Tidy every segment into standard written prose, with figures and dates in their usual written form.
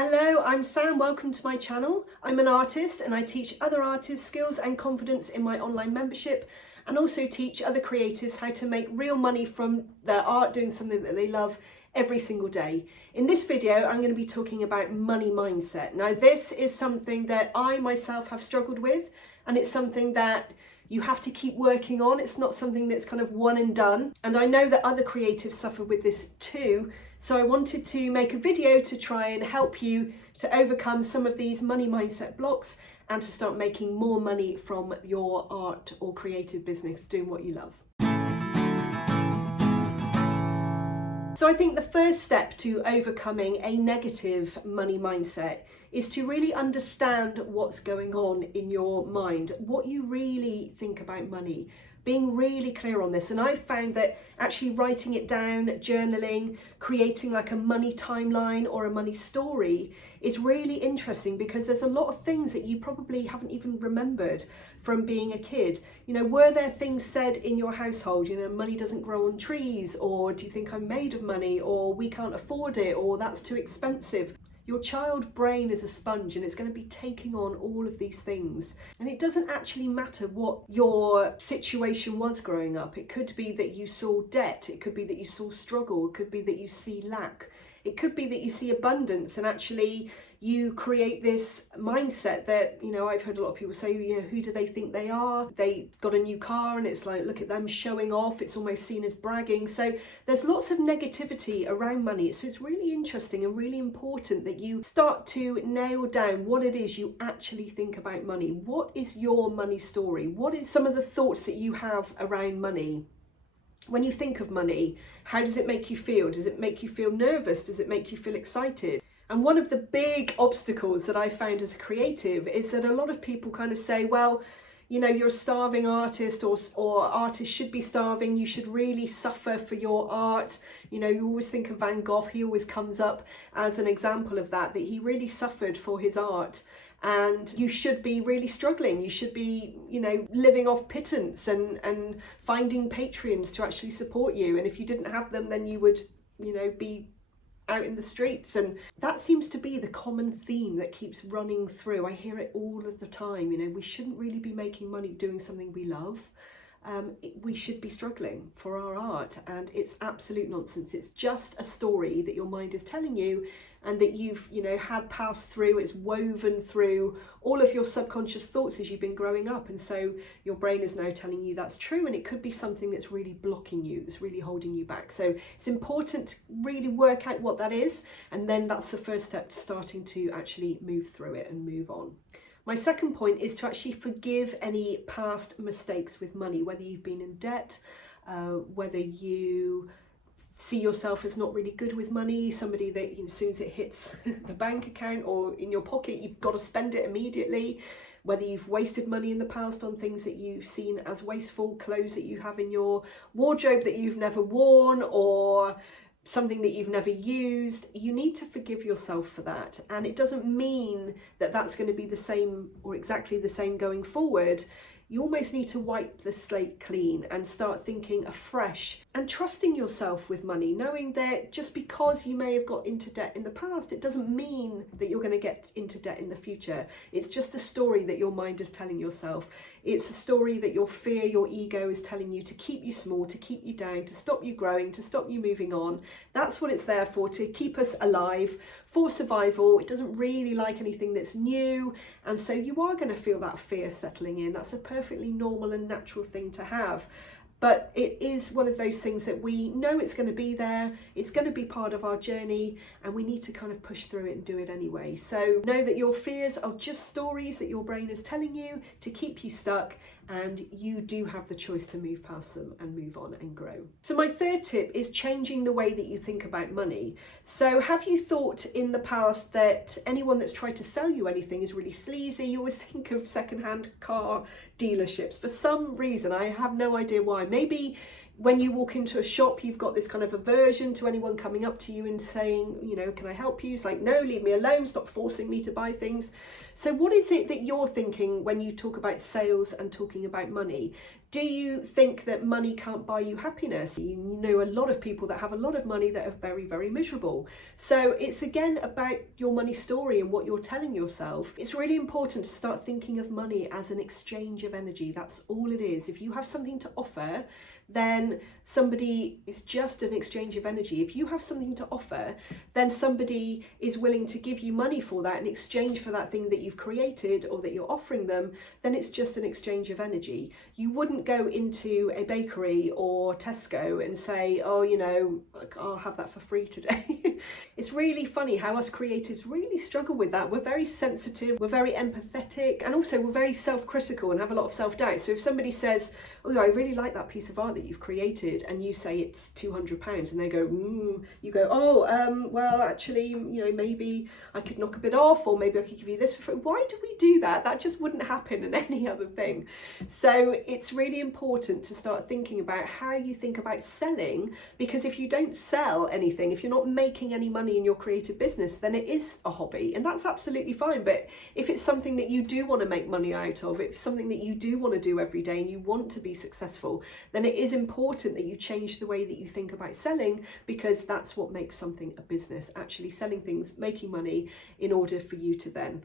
Hello, I'm Sam. Welcome to my channel. I'm an artist and I teach other artists skills and confidence in my online membership, and also teach other creatives how to make real money from their art doing something that they love every single day. In this video, I'm going to be talking about money mindset. Now, this is something that I myself have struggled with, and it's something that you have to keep working on. It's not something that's kind of one and done. And I know that other creatives suffer with this too. So I wanted to make a video to try and help you to overcome some of these money mindset blocks and to start making more money from your art or creative business, doing what you love. So I think the first step to overcoming a negative money mindset is to really understand what's going on in your mind, what you really think about money, being really clear on this. And I've found that actually writing it down, journaling, creating like a money timeline or a money story is really interesting, because there's a lot of things that you probably haven't even remembered from being a kid. You know, were there things said in your household, you know, money doesn't grow on trees, or do you think I'm made of money, or we can't afford it, or that's too expensive? Your child brain is a sponge and it's going to be taking on all of these things. And it doesn't actually matter what your situation was growing up. It could be that you saw debt. It could be that you saw struggle. It could be that you see lack. It could be that you see abundance, and actually you create this mindset that, you know, I've heard a lot of people say, you know, who do they think they are? They got a new car and it's like, look at them showing off. It's almost seen as bragging. So there's lots of negativity around money. So it's really interesting and really important that you start to nail down what it is you actually think about money. What is your money story? What is some of the thoughts that you have around money? When you think of money, how does it make you feel? Does it make you feel nervous? Does it make you feel excited? And one of the big obstacles that I found as a creative is that a lot of people kind of say, well, you know, you're a starving artist, or artists should be starving. You should really suffer for your art. You know, you always think of Van Gogh. He always comes up as an example of that he really suffered for his art. And you should be really struggling. You should be, you know, living off pittance and finding patrons to actually support you. And if you didn't have them, then you would, you know, be out in the streets. And that seems to be the common theme that keeps running through. I hear it all of the time. You know, we shouldn't really be making money doing something we love. We should be struggling for our art, and it's absolute nonsense. It's just a story that your mind is telling you, and that you've, you know, had passed through. It's woven through all of your subconscious thoughts as you've been growing up, and so your brain is now telling you that's true, and it could be something that's really blocking you, that's really holding you back. So it's important to really work out what that is, and then that's the first step to starting to actually move through it and move on. My second point is to actually forgive any past mistakes with money, whether you've been in debt, whether you see yourself as not really good with money, somebody that, you know, as soon as it hits the bank account or in your pocket, you've got to spend it immediately, whether you've wasted money in the past on things that you've seen as wasteful, clothes that you have in your wardrobe that you've never worn, or something that you've never used. You need to forgive yourself for that. And it doesn't mean that that's going to be the same or exactly the same going forward. You almost need to wipe the slate clean and start thinking afresh and trusting yourself with money, knowing that just because you may have got into debt in the past, it doesn't mean that you're going to get into debt in the future. It's just a story that your mind is telling yourself. It's a story that your fear, your ego is telling you to keep you small, to keep you down, to stop you growing, to stop you moving on. That's what it's there for, to keep us alive, for survival. It doesn't really like anything that's new, and so you are going to feel that fear settling in. That's a perfectly normal and natural thing to have. But it is one of those things that we know it's going to be there, it's going to be part of our journey, and we need to kind of push through it and do it anyway. So know that your fears are just stories that your brain is telling you to keep you stuck, and you do have the choice to move past them and move on and grow. So my third tip is changing the way that you think about money. So have you thought in the past that anyone that's tried to sell you anything is really sleazy? You always think of secondhand car dealerships. For some reason, I have no idea why. Maybe when you walk into a shop, you've got this kind of aversion to anyone coming up to you and saying, you know, can I help you? It's like, no, leave me alone, stop forcing me to buy things. So what is it that you're thinking when you talk about sales and talking about money? Do you think that money can't buy you happiness? You know a lot of people that have a lot of money that are very, very miserable. So it's again about your money story and what you're telling yourself. It's really important to start thinking of money as an exchange of energy. That's all it is. If you have something to offer, then somebody is just an exchange of energy. If you have something to offer, then somebody is willing to give you money for that in exchange for that thing that you've created or that you're offering them, then it's just an exchange of energy. You wouldn't go into a bakery or Tesco and say, oh, you know, I'll have that for free today. It's really funny how us creatives really struggle with that. We're very sensitive, we're very empathetic, and also we're very self-critical and have a lot of self-doubt. So if somebody says, oh, I really like that piece of art that you've created, and you say it's £200, and they go, you go, oh, well, actually, you know, maybe I could knock a bit off, or maybe I could give you this for free. Why do we do that? That just wouldn't happen in any other thing. So it's really important to start thinking about how you think about selling, because if you don't sell anything, if you're not making any money in your creative business, then it is a hobby, and that's absolutely fine. But if it's something that you do want to make money out of, if it's something that you do want to do every day and you want to be successful, then it is important that you change the way that you think about selling, because that's what makes something a business, actually selling things, making money in order for you to then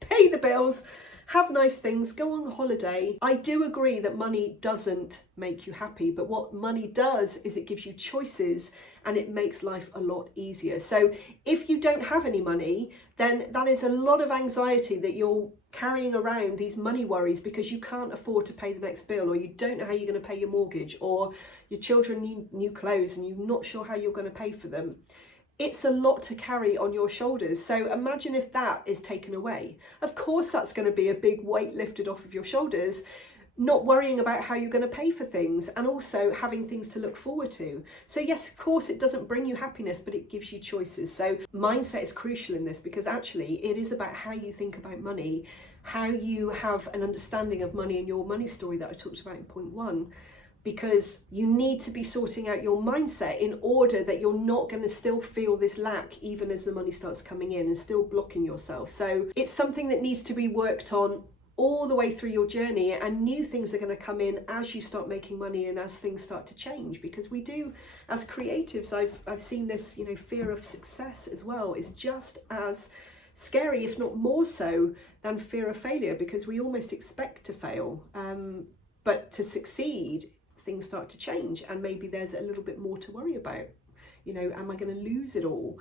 pay the bills, have nice things, go on holiday. I do agree that money doesn't make you happy, but what money does is it gives you choices and it makes life a lot easier. So if you don't have any money, then that is a lot of anxiety that you're carrying around, these money worries, because you can't afford to pay the next bill, or you don't know how you're going to pay your mortgage, or your children need new clothes and you're not sure how you're going to pay for them. It's a lot to carry on your shoulders. So imagine if that is taken away. Of course, that's going to be a big weight lifted off of your shoulders, not worrying about how you're going to pay for things, and also having things to look forward to. So yes, of course, it doesn't bring you happiness, but it gives you choices. So mindset is crucial in this, because actually it is about how you think about money, how you have an understanding of money and your money story that I talked about in point 1. Because you need to be sorting out your mindset in order that you're not going to still feel this lack even as the money starts coming in and still blocking yourself. So it's something that needs to be worked on all the way through your journey, and new things are going to come in as you start making money and as things start to change. Because we do, as creatives, I've seen this, you know, fear of success as well is just as scary, if not more so, than fear of failure, because we almost expect to fail, but to succeed, things start to change, and maybe there's a little bit more to worry about. You know, am I going to lose it all?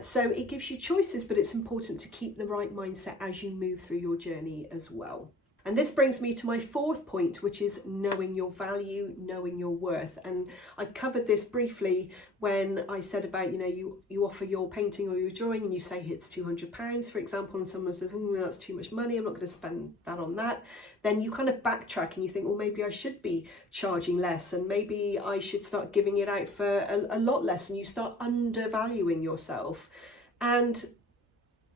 So it gives you choices, but it's important to keep the right mindset as you move through your journey as well. And this brings me to my 4th point, which is knowing your value, knowing your worth. And I covered this briefly when I said about, you know, you offer your painting or your drawing and you say it's £200, for example, and someone says, oh, that's too much money, I'm not going to spend that on that. Then you kind of backtrack and you think, well, maybe I should be charging less, and maybe I should start giving it out for a lot less, and you start undervaluing yourself. And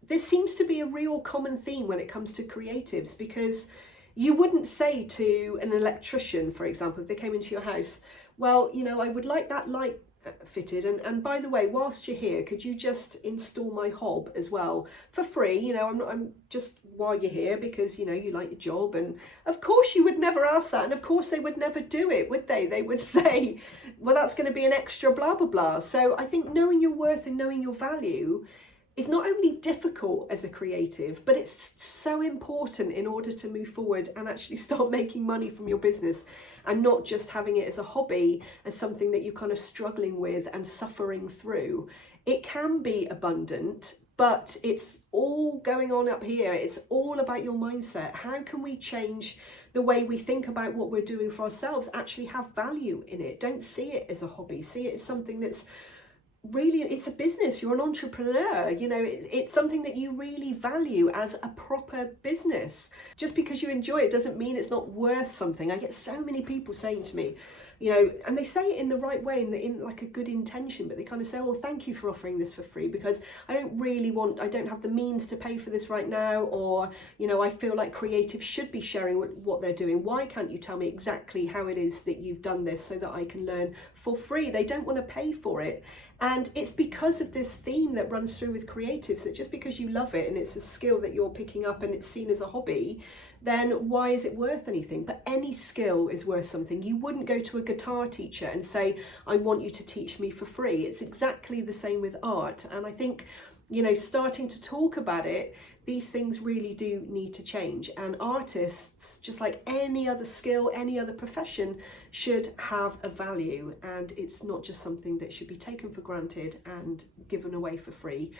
this seems to be a real common theme when it comes to creatives, because you wouldn't say to an electrician, for example, if they came into your house, well, you know, I would like that light fitted, and by the way, whilst you're here, could you just install my hob as well for free? You know, I'm just while you're here, because, you know, you like your job. And of course you would never ask that, and of course they would never do it, would they? They would say, well, that's going to be an extra blah blah blah. So I think knowing your worth and knowing your value is not only difficult as a creative, but it's so important in order to move forward and actually start making money from your business, and not just having it as a hobby, as something that you're kind of struggling with and suffering through. It can be abundant, but it's all going on up here. It's all about your mindset. How can we change the way we think about what we're doing for ourselves, actually have value in it? Don't see it as a hobby. See it as something that's really, it's a business. You're an entrepreneur, you know, it's something that you really value as a proper business. Just because you enjoy it doesn't mean it's not worth something. I get so many people saying to me, you know, and they say it in the right way, in like a good intention, but they kind of say, well, thank you for offering this for free, because I don't have the means to pay for this right now, or, you know, I feel like creatives should be sharing what they're doing. Why can't you tell me exactly how it is that you've done this so that I can learn for free? They don't want to pay for it. And it's because of this theme that runs through with creatives, that just because you love it and it's a skill that you're picking up and it's seen as a hobby, then why is it worth anything? But any skill is worth something. You wouldn't go to a guitar teacher and say, I want you to teach me for free. It's exactly the same with art. And I think, you know, starting to talk about it, these things really do need to change. And artists, just like any other skill, any other profession, should have a value. And it's not just something that should be taken for granted and given away for free,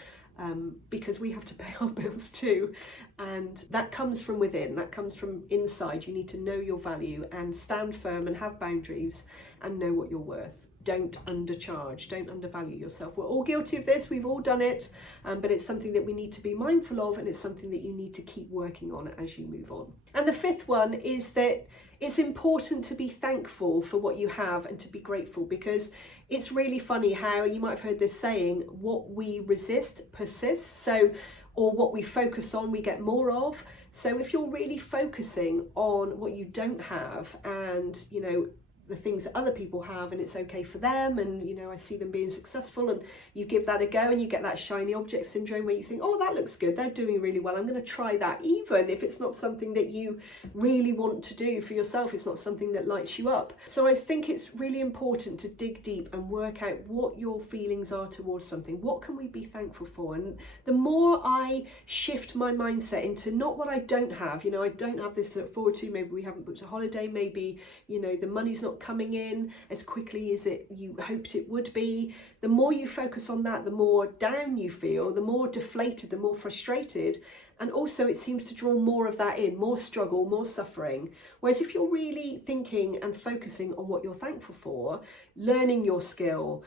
because we have to pay our bills too. And that comes from within, that comes from inside. You need to know your value and stand firm and have boundaries and know what you're worth. Don't undercharge, don't undervalue yourself. We're all guilty of this, we've all done it, but it's something that we need to be mindful of, and it's something that you need to keep working on as you move on. And the fifth one is that it's important to be thankful for what you have and to be grateful, because it's really funny how, you might have heard this saying, what we resist persists. So, or what we focus on, we get more of. So if you're really focusing on what you don't have, and, you know, the things that other people have, and it's okay for them, and, you know, I see them being successful, and you give that a go and you get that shiny object syndrome where you think, oh, that looks good, they're doing really well, I'm going to try that, even if it's not something that you really want to do for yourself, it's not something that lights you up. So I think it's really important to dig deep and work out what your feelings are towards something. What can we be thankful for? And the more I shift my mindset into not what I don't have, you know, I don't have this to look forward to, maybe we haven't booked a holiday, maybe, you know, the money's not coming in as quickly as you hoped it would be. The more you focus on that, the more down you feel, the more deflated, the more frustrated, and also it seems to draw more of that in, more struggle, more suffering. Whereas if you're really thinking and focusing on what you're thankful for, learning your skill,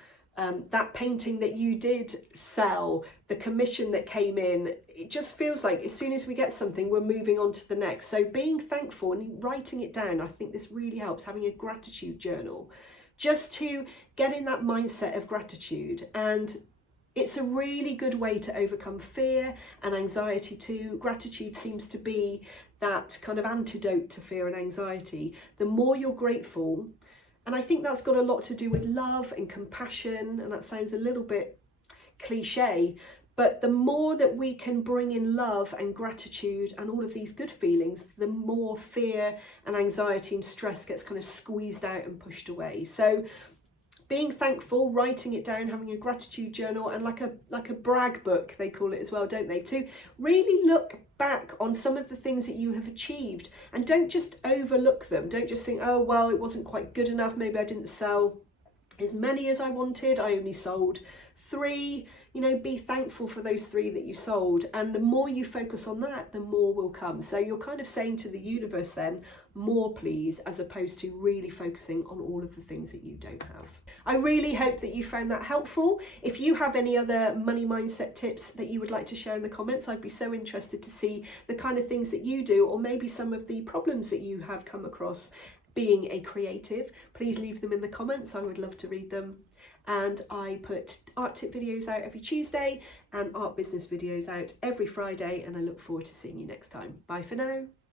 that painting that you did sell, the commission that came in, it just feels like as soon as we get something, we're moving on to the next. So being thankful and writing it down, I think this really helps, having a gratitude journal, just to get in that mindset of gratitude. And it's a really good way to overcome fear and anxiety too. Gratitude seems to be that kind of antidote to fear and anxiety. The more you're grateful, and I think that's got a lot to do with love and compassion, and that sounds a little bit cliche, but the more that we can bring in love and gratitude and all of these good feelings, the more fear and anxiety and stress gets kind of squeezed out and pushed away. So being thankful, writing it down, having a gratitude journal, and like a brag book, they call it as well, don't they? To really look back on some of the things that you have achieved, and don't just overlook them. Don't just think, oh, well, it wasn't quite good enough. Maybe I didn't sell as many as I wanted. I only sold 3. You know, be thankful for those 3 that you sold. And the more you focus on that, the more will come. So you're kind of saying to the universe then, more please, as opposed to really focusing on all of the things that you don't have. I really hope that you found that helpful. If you have any other money mindset tips that you would like to share in the comments, I'd be so interested to see the kind of things that you do, or maybe some of the problems that you have come across being a creative. Please leave them in the comments. I would love to read them. And I put art tip videos out every Tuesday and art business videos out every Friday, and I look forward to seeing you next time. Bye for now.